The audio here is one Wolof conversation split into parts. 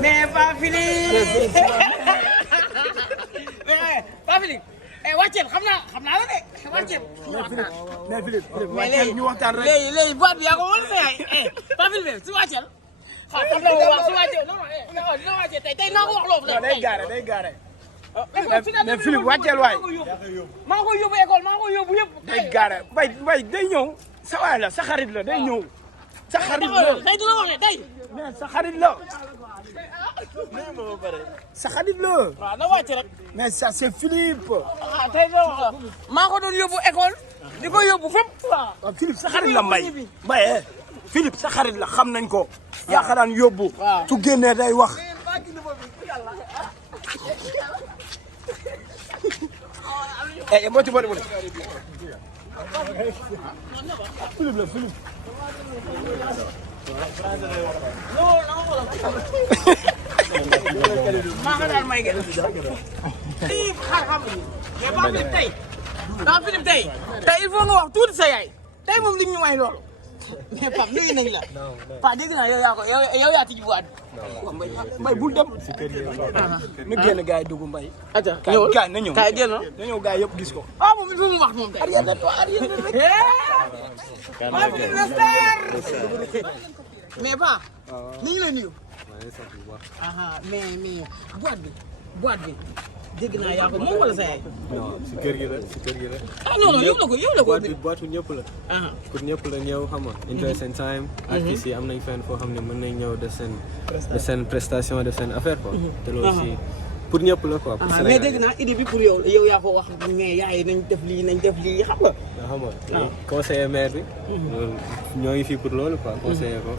mais pas fini. pas fini. wàcceel xam naa la de wàcceel. mais Philippe wàcceel ñu waxtaan rek. léegi boîte bi yaa ko wala sa yaay. pas fini si wàcceel. xam nga waaw si wàcceel non tey naa ko wax loofu. day gaare. mais Philippe wàcceel waay. maa koy yóbbu école maa koy yóbbu yëpp. day gaare bay day ñëw. sa waay la sa xarit la day ñëw. sa xarit la tey du la wax ne tey. mais sa xarit la. sa xarit la. waaw na wàcc rek. mais ça c'est Philippe. tey doo wax la maa ko doon yóbbu école. di ko yóbbu fépp. waaw Philippe sa xarit la Mbaye Philippe sa xarit la xam nañ ko. yaakaar naa yóbbu. waaw su génnee day wax. Philippe la Philippe. maa ngi daal may gën. xam mais pas Philippe tey. daa Philippe tey il faut nga wax tuuti sa yaay. tey moom li ñu may loolu. mais Pape nuyu nañ la. Pape dégg naa yow yaa tijji boîte bi. Mbaye bul dem. na génn gars yi dugg Mbaye. atiwa kaay na ñëw. kaay génn na ñëw gars yëpp gis ko. ah moom il faut mu wax moom tey. mais Pape. ni ñu la nuyu. mais boîte bi dégg naa yaa ko moom wala sa yaay. non si kër gi la. ah non yow la ko. boîte ñëpp la. pour ñëpp la ñëw xam nga. enjoy seen time. artistes yi am nañ fenn foo xam ne mën nañ ñëw def seen prestation def seen affaire quoi. te loolu aussi pour ñëpp la quoi. pour Sénégal mais dégg naa idée bi pour yow yaa ko wax mais yaay nañ def lii xam nga. xam nga conseiller maire bi. loolu ñoo ngi fii pour loolu quoi conseiller ko.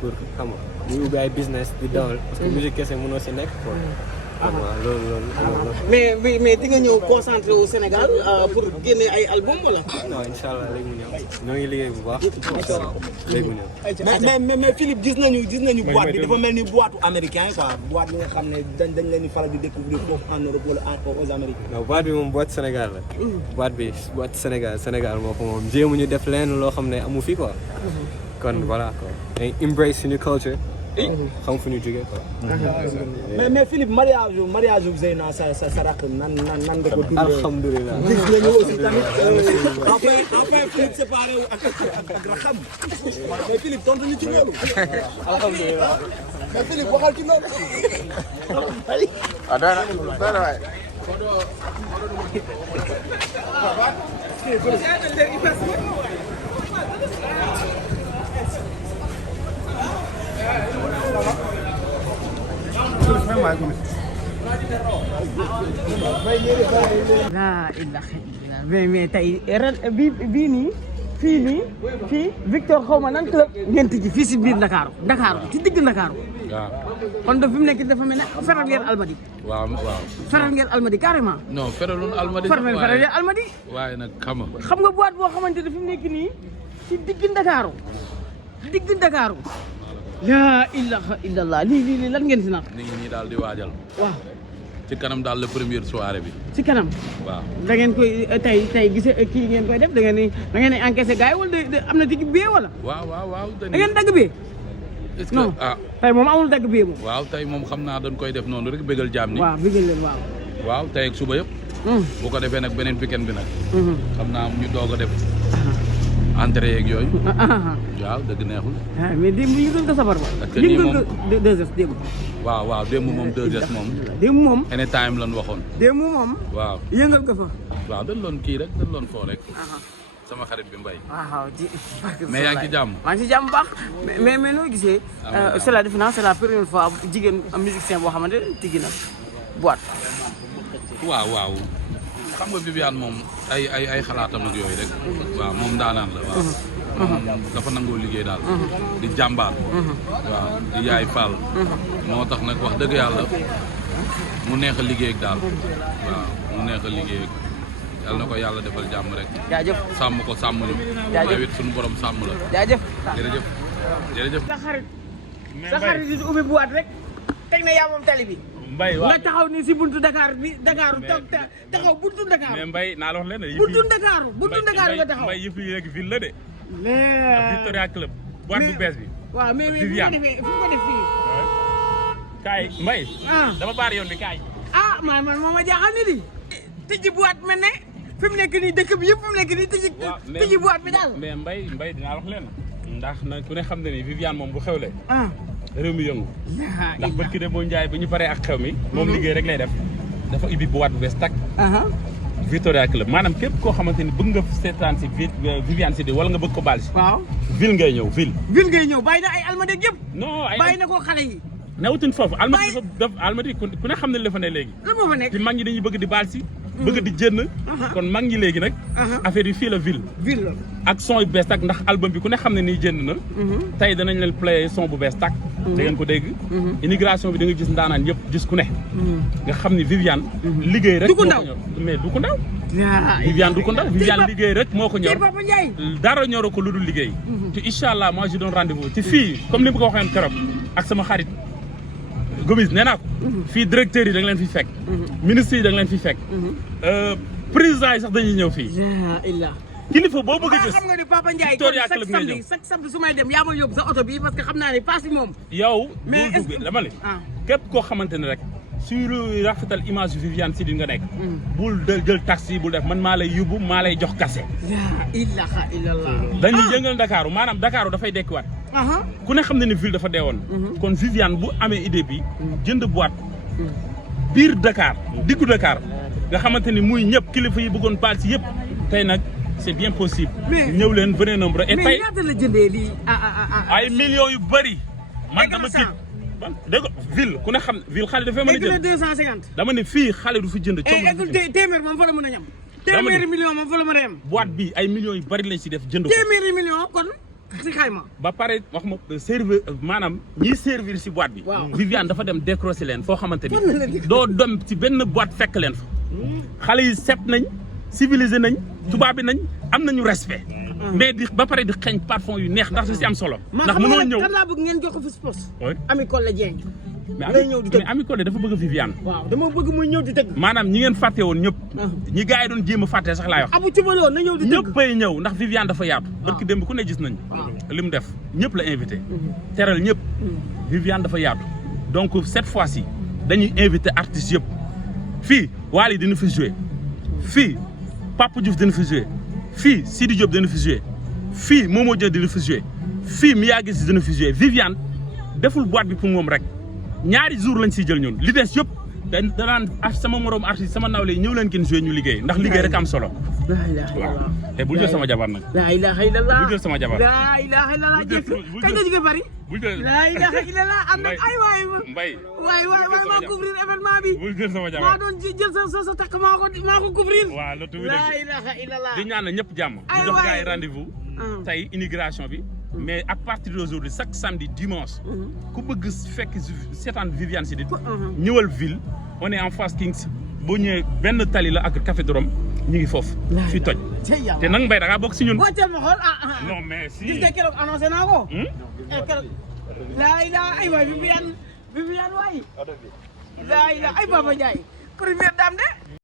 pour xam nga ñu ubbi ay business di dawal. parce que musique kese mënoo si nekk quoi. loolu. mais di nga ñëw concentré au Sénégal pour génne ay album wala. non incha allah léegi mu ñëw ñoo ngi liggéey bu baax. incha allah léegi mu ñëw. mais Philippe gis nañu boîte bi dafa mel ni boîte américain quoi boîte bi nga xam ne dañ leen di faral di découvrir foofu en Europe wala aux Amériques. non boîte bi moom boîte Sénégal la. boîte Sénégal moo ko moom jéemuñu def leen loo xam ne amu fi quoi. kon voilà quoi. dañuy embrace suñu culture. xam fu ñu jógee quoi. mais Philippe mariage Zeyna sa rakk nan nga ko dundee. alhamdulilah. gis nañu aussi tamit enfin Philippe séparé wu ak raxam. mais Philippe tontu ñu ci loolu. alhamdulilah. mais Philippe waxal ci loolu. ah doy na waay. laa ilaha illallah mais tey ren bii nii fii Victor xaw ma nan club ngeen tijji fii si biir Dakar ci digg Dakar. waaw. kon fi mu nekk dafa mel ne feral ngeen Almadi. waaw. feral ngeen Almadi carrément. non feralun Almadi. feral ngeen Almadi. waaye nag xam nga boîte boo xamante ne fi mu nekk nii ci digg Dakar. laa ilaha illallah lii lan ngeen si nar. nit ñi daal di waajal. waaw. ci kanam daal la première soirée bi. ci kanam. waaw. da ngeen koy tey gisee kii ngeen koy def da ngeen di encaissé gars yi wala am na digg bee wala. waaw. da ngeen dagg bee. est-ce que non tey moom amul dagg bee moom. waaw tey moom xam naa dañ koy def noonu rek bégal jaam ni. waaw bégal leen waaw. waaw tey ak suba yëpp. bu ko defee nag beneen weekend bi nag. xam naa ñu doog a def. entrée yeeg yooyu. waaw dëgg neexul. mais démb yëngal nga sabar ba. parce que nii moom yëngal nga 2S démb. waaw démb moom 2S moom. démb moom. anytime lan waxoon. démb moom. waaw yëngal nga fa. waaw dañ loon kii rek dañ loon foo rek. sama xarit bi Mbaye. waaw mais yaa ngi ci jàmm. maa ngi ci jàmm bu baax mais noo gisee. c'est la defe naa c'est la première fois jigéen musicien boo xamante ne tijji na boîte. waaw. xam nga Viviane moom ay xalaatam ak yooyu rek. waaw moom daanaan la waaw. moom dafa nangoo liggéey daal. di jàmbaar. waaw di yaay Fall. moo tax nag wax dëgg yàlla mu neex a liggéey ak daal. waaw mu neex a liggéey ak yàlla na ko yàlla defal jàmm rek. jaajëf sàmm ko sàmm ñu. jaajëf waaye it suñu borom sàmm la. jaajëf. jërëjëf. sa xarit di ubbi boîte rek teg na yaa moom tali bi. Mbaye waaw nga taxaw ni si buntu Dakar bi Dakar taxaw buntu Dakar. mais Mbaye naa la wax leen buntu Dakar nga taxaw. Mbaye yëf yi rek ville la de. Victoria Club boîte bu bees bi. waaw mais fu ko def fii. kaay Mbaye. ah dama baar yoon bi kaay. ah man moo ma jaaxal ni di tijji boîte mel ne fi mu nekk nii dëkk bi yëpp fi mu nekk nii tijji boîte bi daal. mais Mbaye dinaa wax leen ndax nag ku ne xam ne ni Viviane moom bu xewle. ah réew mi yëngu. ndax barki de boo njaay bi ñu paree ak xew mi. moom liggéey rek lay def. dafa ubbi boîte bu bees tàkk. Victoria Club maanaam képp koo xamante ni bëgg nga seetaan si Viviane Chidid wala nga bëgg ko baal si. waaw ville ngay ñëw ville. ville ngay ñëw bàyyi na ay almadi yëpp. non ay bàyyi na ko xale yi. newutuñ foofu almadi ku ne xam ne li fa ne léegi. lan moo fa nekk ci mag ñi dañuy bëgg di baal si. bëgg di jënd. kon mag ñi léegi nag. affaire yi fii la ville. ville la ak son yu bees tak ndax album bi ku ne xam ne nii jënd na. tey danañ leen play son bu bees tak. da ngeen ko dégg. immigration bi da nga gis ndaanaan yëpp gis ku ne. nga xam ni Viviane. liggéey rek du ko ndaw mais du ko ndaw. Viviane du ko ndaw Viviane liggéey rek moo ko ñor. Papa Ndiaye dara ñoro ko lu dul liggéey. te incha allah moi je donne rendez-vous ci fii comme ni ma ko waxee keroog ak sama xarit Gomis nee naa ko. fii directeurs yi da nga leen fi fekk. ministres yi da nga leen fi fekk. président yi sax dañuy ñëw fii. kilifa boo bëgg a gis xam nga ni Papa Ndiaye Victoria Club ngay ñëw chaque samedi su may dem yaa ma yóbbu sa oto bi parce que xam naa ne paas bi moom. yow mais bul dugg dama ne. képp koo xamante ne rek sur rafetal image Viviane Chidid nga nekk. bul jël taxi bul def man maa lay yóbbu maa lay jox kase. la ilaha illallah. dañuy jëngal Dakar maanaam Dakar dafay dekkiwaat. ku ne xam ne ni ville dafa deewoon. kon Viviane bu amee idée bi jënd boîte biir Dakar diggu Dakar nga xamante ni muy ñëpp kilifa yi bëggoon baal si yëpp tey nag c'est bien possible. ñëw leen venez nombreux et tey mais ñaata la jëndee lii ay millions yu bëri. man dama tiit dégg ville ku ne xam ville xale dafay mën a jënd 250. dama ne fii xale du fi jënd. téeméer moom fa la mën a ñam. téeméeri million moom fa la mën a yem. boîte bi ay millions yu bëri lañ si def jënd ko. téeméeri million kon si xayma. ba pare wax ma servir maanaam ñiy servir si boîte bi. Viviane dafa dem décrocher leen foo xamante ni. doo dem ci benn boîte fekk leen fa. xale yi set nañ civilisé nañ tubaab bi nañ am nañu respect. mais di ba pare di xeeñ parfum yu neex ndax su si am solo. ndax mënoo ñëw kan laa bëgg ngeen jox ko fi poste. oui Ami Collé Dieng. mais Ami Collé dafa bëgg Viviane. waaw dama bëgg muy ñëw di tëgg. maanaam ñi ngeen fàtte woon ñëpp. ñi gars yi doon jéem a fàtte sax laay wax. abu ci baloo na ñëw di tëgg ñëppay ñëw ndax Viviane dafa yaatu. barki démb ku ne gis nañ li mu def ñëpp la invité. teral ñëpp. Viviane dafa yaatu. donc cette fois-ci dañuy invité artistes yëpp. fii Wally dina fi joué. fii Papa Diouf dina fi joué. fii Sidi Diop dina fi joué. fii Momo Dieng dina fi joué. fii Mia Guissé dina fi joué. Viviane deful boîte bi pour moom rek ñaari jours lañ siy jël ñun li des yëpp danaan sama morom artiste sama nawle yi ñëw leen ngeen joué ñu liggéey ndax liggéey rek am solo. waaw te bul jël sama jabar nag. laa ilaha illallah bul jël sama jabar. laa ilaha illallah jëf kañ la jóge bari. bul jël laa ilaha illallah am na ay Mbaye waay maa couvrir événement bi. bul jël sama jabar maa doon jël sa takk maa ko couvrir. waaw la tuuti laa ilaha illallah di ñaan ñëpp jàmm. di jox gars yi rendez-vous. tey immigration bi. mais à partir d'aujourd'hui chaque samedi dimanche. ku bëgg fekk seetaan Viviane Chidid. ñëwal ville on est en face Kings boo ñëwee benn tali la ak Café de Rome ñu ngi foofu. fii toj te nag Mbaye da ngaa bokk si ñun. boo teel ma xool non mais si gis nga keroog annoncé naa ko. keroog laa ilaha ay waay Viviane waay. laa ilaha ay Papa Ndiaye première dame de.